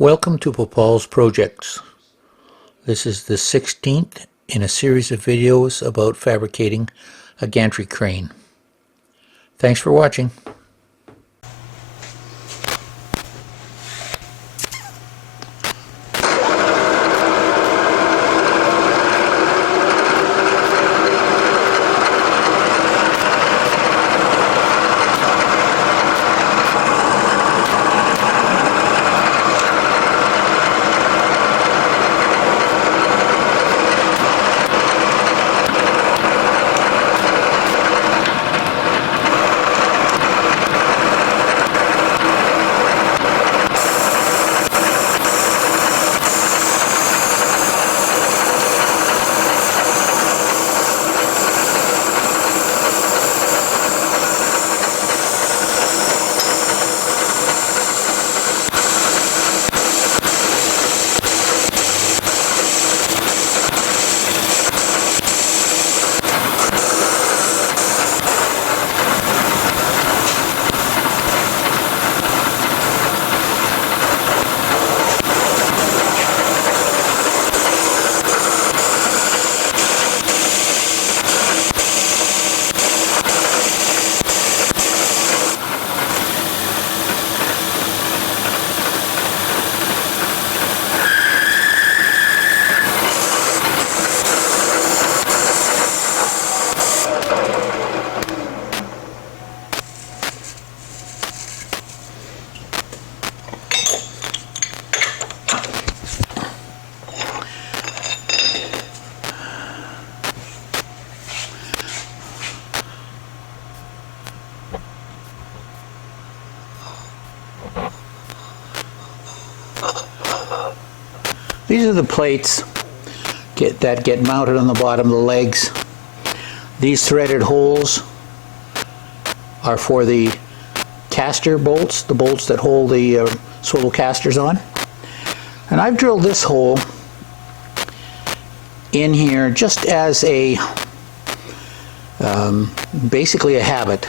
Welcome to Popal's Projects. This is the 16th in a series of videos about fabricating a gantry crane. Thanks for watching. These are the plates that get mounted on the bottom of the legs. These threaded holes are for the caster bolts, the bolts that hold the swivel casters on. And I've drilled this hole in here just as a basically a habit.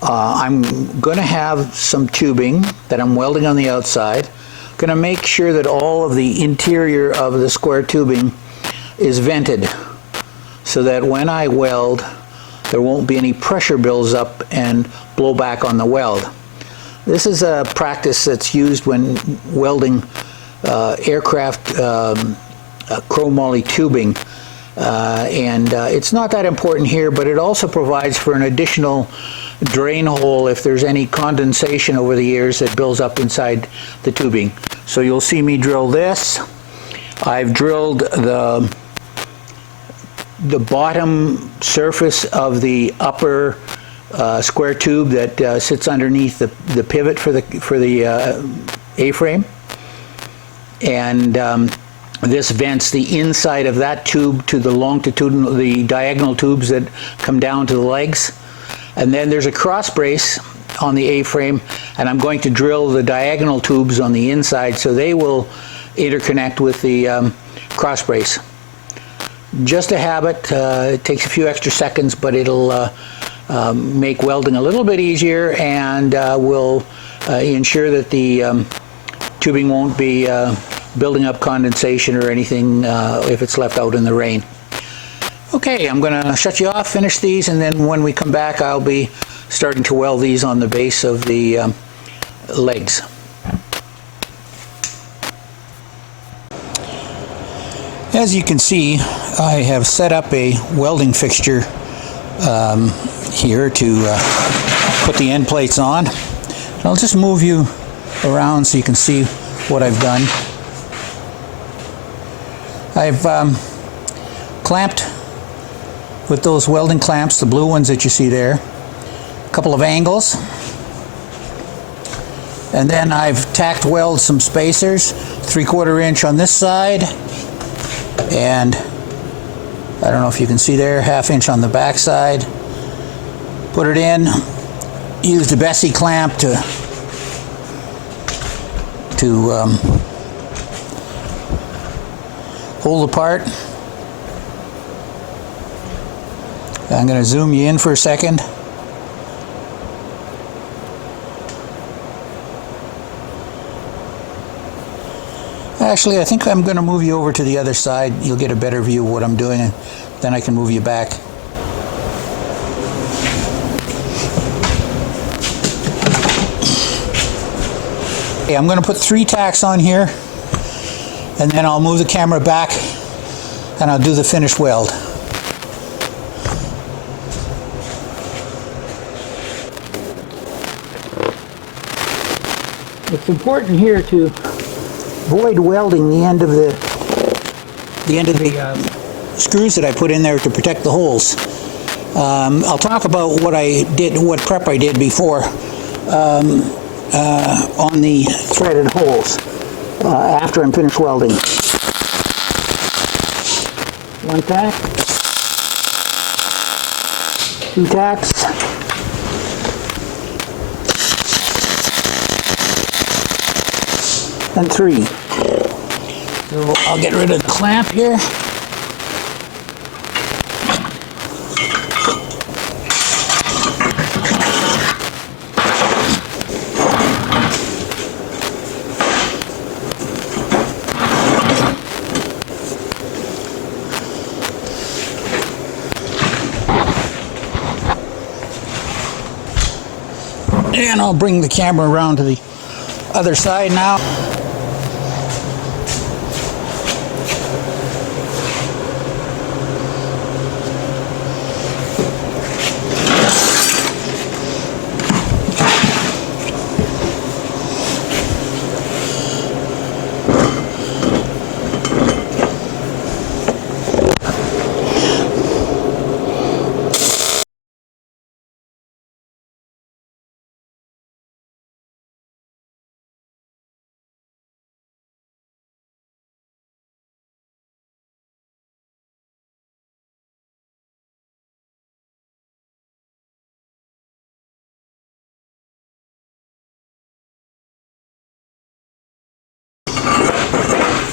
I'm going to have some tubing that I'm welding on the outside. Going to make sure that all of the interior of the square tubing is vented so that when I weld there won't be any pressure builds up and blow back on the weld. This is a practice that's used when welding aircraft chromoly tubing, and it's not that important here, but it also provides for an additional drain hole if there's any condensation over the years that builds up inside the tubing. So you'll see me drill this. I've drilled the bottom surface of the upper square tube that sits underneath the pivot for the A-frame, and this vents the inside of that tube to the diagonal tubes that come down to the legs. And then there's a cross brace on the A-frame, and I'm going to drill the diagonal tubes on the inside so they will interconnect with the cross brace. Just a habit. It takes a few extra seconds, but it'll make welding a little bit easier, and will ensure that the tubing won't be building up condensation or anything if it's left out in the rain. Okay, I'm going to shut you off, finish these, and then when we come back I'll be starting to weld these on the base of the legs. As you can see, I have set up a welding fixture here to put the end plates on. I'll just move you around so you can see what I've done. I've clamped with those welding clamps, the blue ones that you see there, a couple of angles, and then I've tacked weld some spacers, 3/4 inch on this side, and I don't know if you can see there, 1/2 inch on the back side. Put it in, used a Bessie clamp to hold apart. I'm going to zoom you in for a second. Actually, I think I'm going to move you over to the other side. You'll get a better view of what I'm doing, and then I can move you back. Okay, I'm going to put 3 tacks on here, and then I'll move the camera back, and I'll do the finish weld. It's important here to avoid welding the end of the screws that I put in there to protect the holes. I'll talk about what prep I did before on the threaded holes after I'm finished welding. 1 tack, 2 tacks, and 3. So I'll get rid of the clamp here. And I'll bring the camera around to the other side now.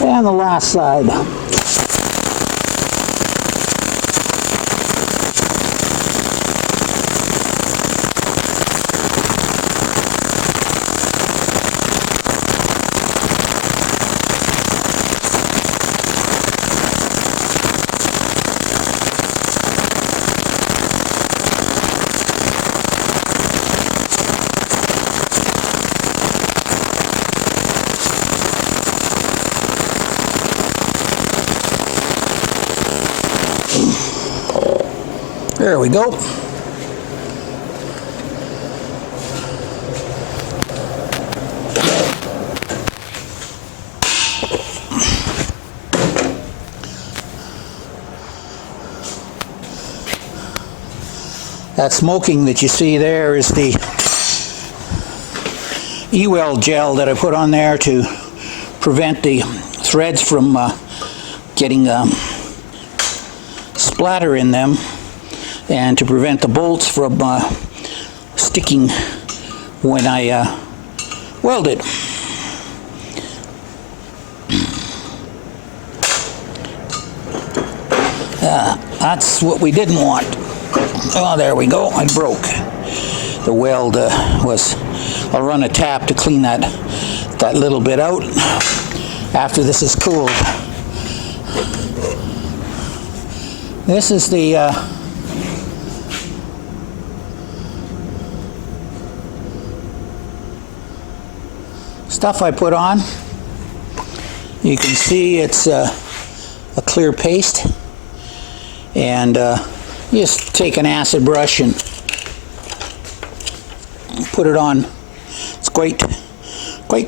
And the last side. There we go. That smoking that you see there is the E-weld gel that I put on there to prevent the threads from getting splatter in them, and to prevent the bolts from sticking when I weld it. That's what we didn't want. Oh, there we go. I broke. The weld I'll run a tap to clean that little bit out after this is cooled. This is the stuff I put on. You can see it's a clear paste, and you just take an acid brush and put it on. It's quite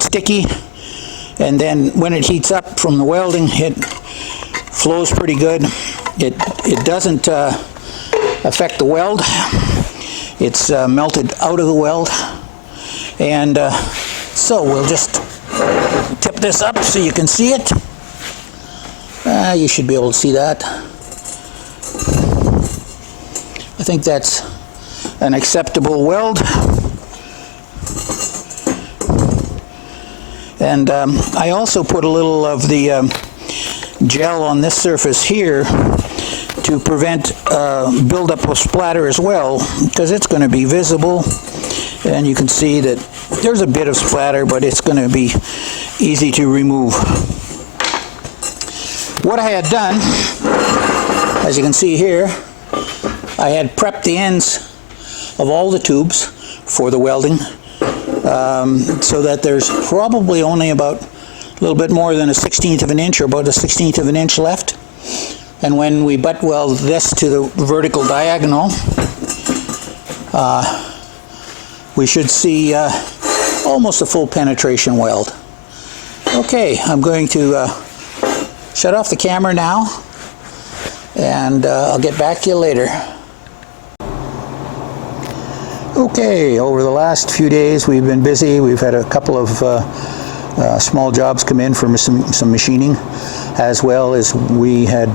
sticky, and then when it heats up from the welding, it flows pretty good. It doesn't affect the weld. It's melted out of the weld, and so we'll just tip this up so you can see it. You should be able to see that. I think that's an acceptable weld. And I also put a little of the gel on this surface here to prevent buildup of splatter as well, because it's going to be visible, and you can see that there's a bit of splatter, but it's going to be easy to remove. what I had done, as you can see here, I had prepped the ends of all the tubes for the welding, so that there's probably only about a little bit more than a 1/16 of an inch, or about a 1/16 of an inch left. And when we butt weld this to the vertical diagonal, we should see almost a full penetration weld. Okay, I'm going to shut off the camera now, and I'll get back to you later. Okay, over the last few days we've been busy. We've had a couple of small jobs come in for some machining, as well as we had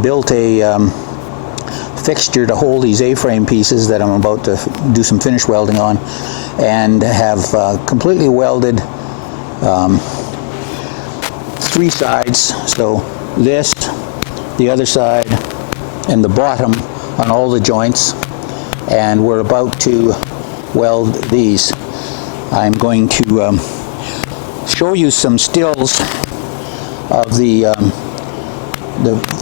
built a fixture to hold these A-frame pieces that I'm about to do some finish welding on, and have completely welded 3 sides, so this, the other side, and the bottom on all the joints, and we're about to weld these. I'm going to show you some stills of the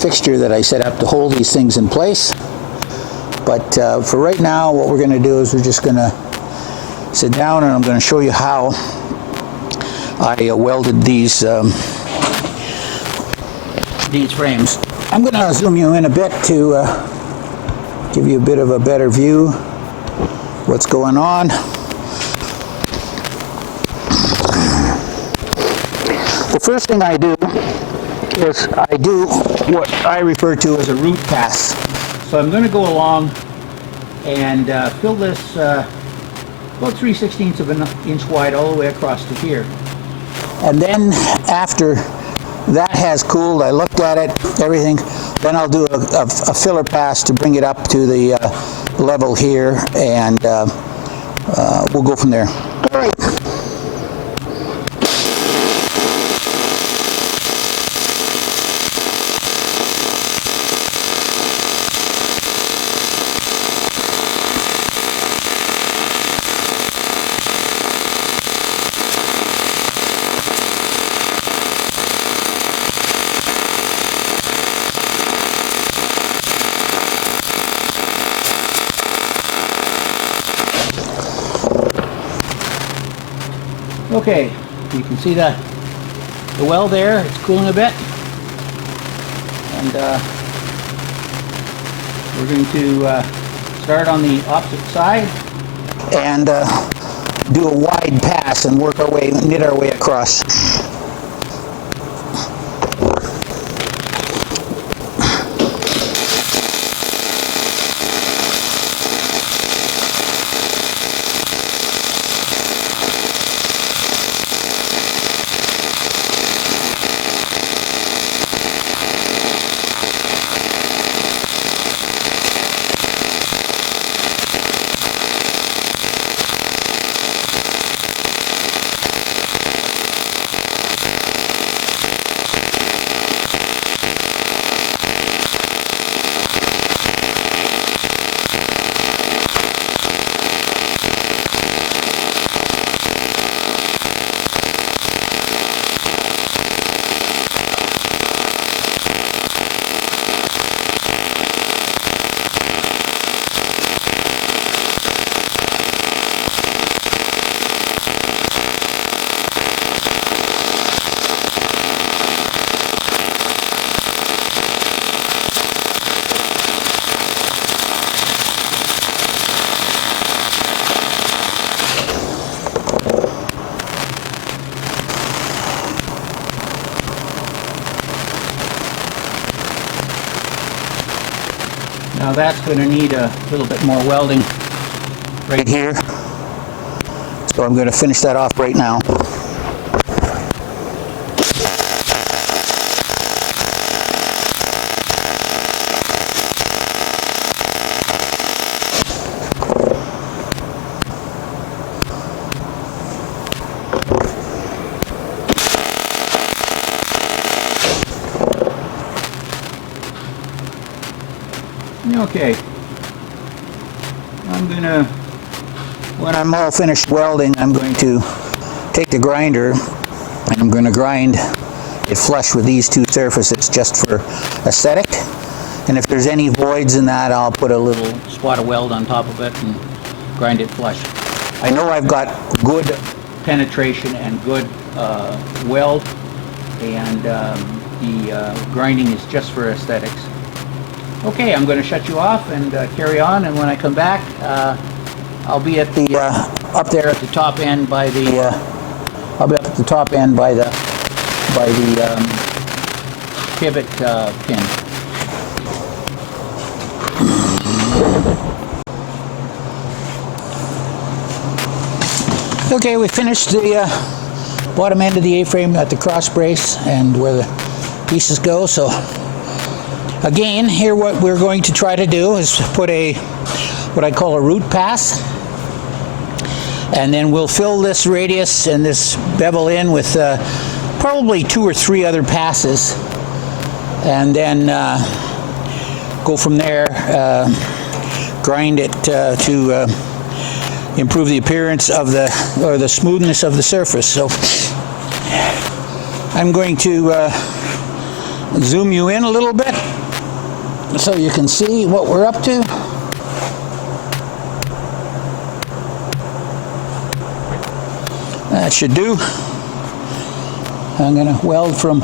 fixture that I set up to hold these things in place. But for right now, what we're going to do is we're just going to sit down, and I'm going to show you how I welded these frames. I'm going to zoom you in a bit to give you a bit of a better view what's going on. The first thing I do is I do what I refer to as a root pass. So I'm going to go along and fill this about 3/16 of an inch wide all the way across to here. And then after that has cooled, I looked at it, everything, then I'll do a filler pass to bring it up to the level here, and we'll go from there. All right. Okay, you can see the weld there, it's cooling a bit, and we're going to start on the opposite side and do a wide pass and work our way, knit our way across. Now that's going to need a little bit more welding right here, so I'm going to finish that off right now. Okay, when I'm all finished welding, I'm going to take the grinder and I'm going to grind it flush with these two surfaces just for aesthetic. And if there's any voids in that, I'll put a little spot of weld on top of it and grind it flush. I know I've got good penetration and good weld, and the grinding is just for aesthetics. Okay, I'm going to shut you off and carry on, and when I come back, I'll be at the up there at the top end by the I'll be up at the top end by the pivot pin. Okay, we finished the bottom end of the A-frame at the cross brace and where the pieces go. So again, here what we're going to try to do is put what I call a root pass, and then we'll fill this radius and this bevel in with probably 2 or 3 other passes, and then go from there, grind it to improve the appearance of the smoothness of the surface. So I'm going to zoom you in a little bit so you can see what we're up to. That should do. I'm going to weld from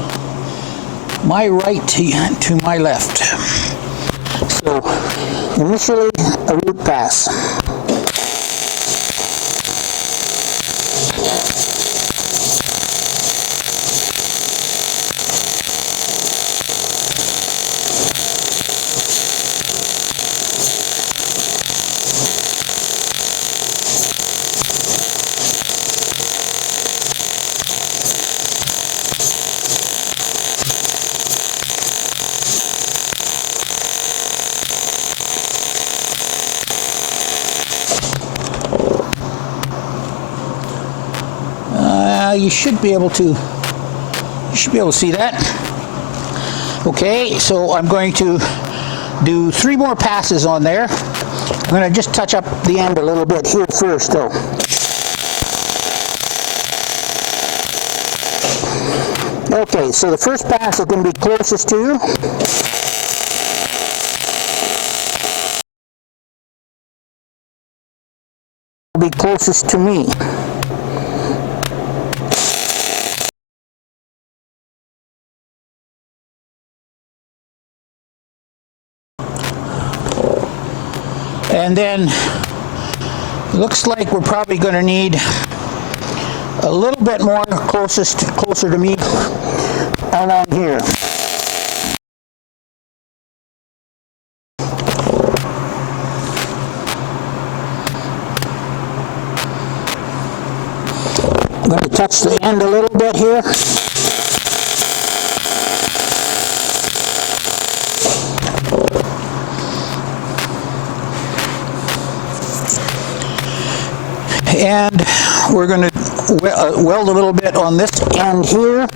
my right to my left. So initially a root pass. You should be able to see that. Okay, so I'm going to do 3 more passes on there. I'm going to just touch up the end a little bit here first, though. Okay, so the first pass is going to be closest to you. Will be closest to me. And then it looks like we're probably going to need a little bit more closer to me around here. I'm going to touch the end a little bit here. And we're going to weld a little bit on this end here.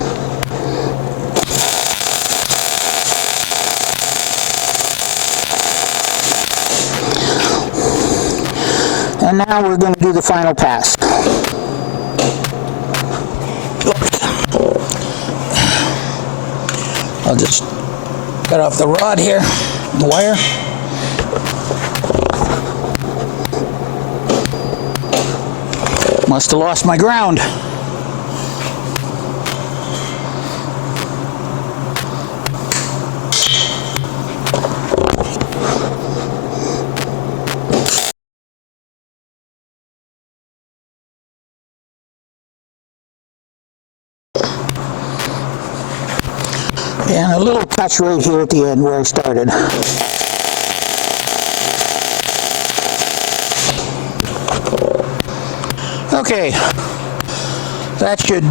And now we're going to do the final pass. I'll just cut off the rod here, the wire. Must have lost my ground. And a little touch right here at the end where I started. Okay, that should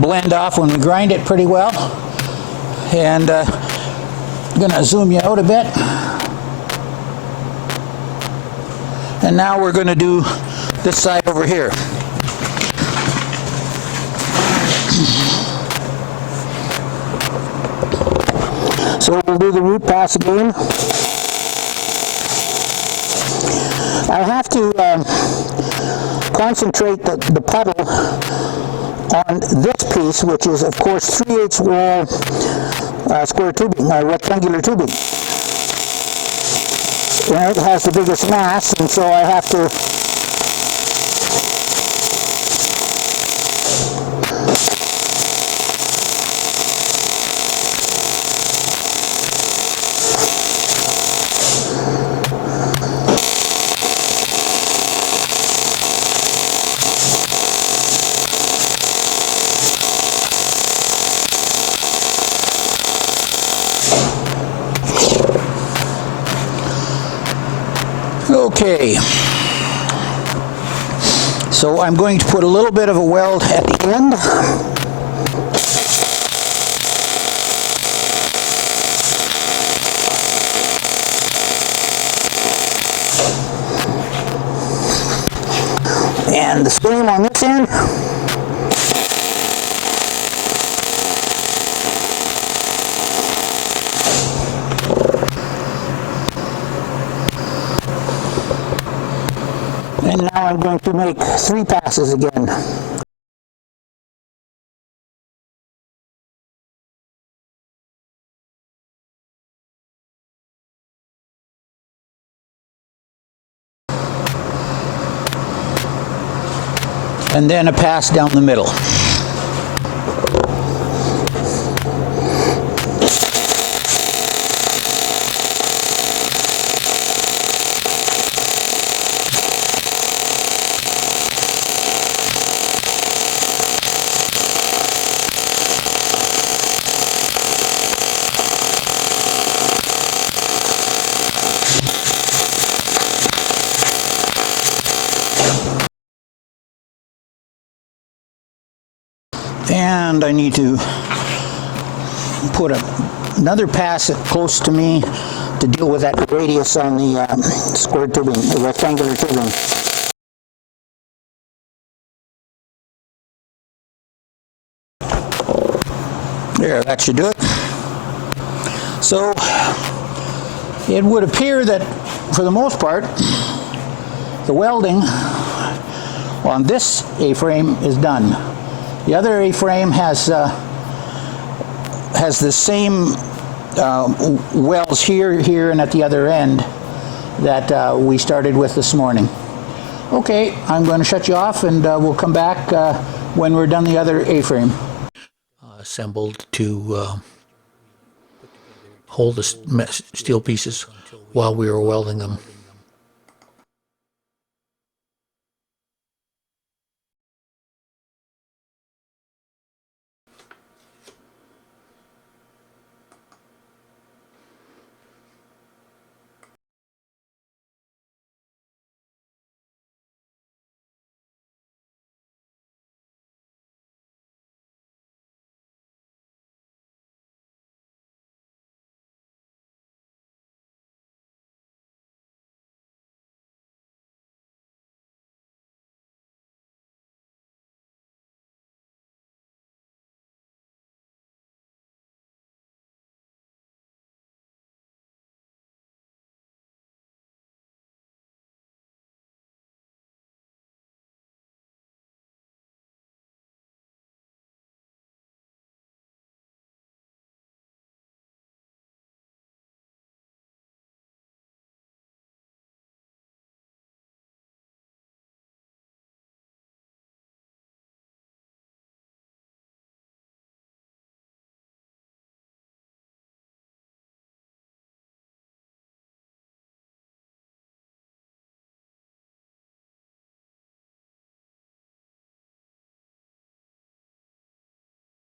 blend off when we grind it pretty well. And I'm going to zoom you out a bit. And now we're going to do this side over here. So we'll do the root pass again. I have to concentrate the puddle on this piece, which is of course 3/8 wall square tubing, rectangular tubing. And it has the biggest mass, and so I have to Okay, so I'm going to put a little bit of a weld at the end. And the same on this end. And now I'm going to make 3 passes again. And then a pass down the middle. And I need to put another pass close to me to deal with that radius on the square tubing, the rectangular tubing. There, that should do it. So it would appear that for the most part the welding on this A-frame is done. The other A-frame has the same welds here, and at the other end that we started with this morning. Okay, I'm going to shut you off, and we'll come back when we're done the other A-frame. Assembled to hold the steel pieces while we were welding them.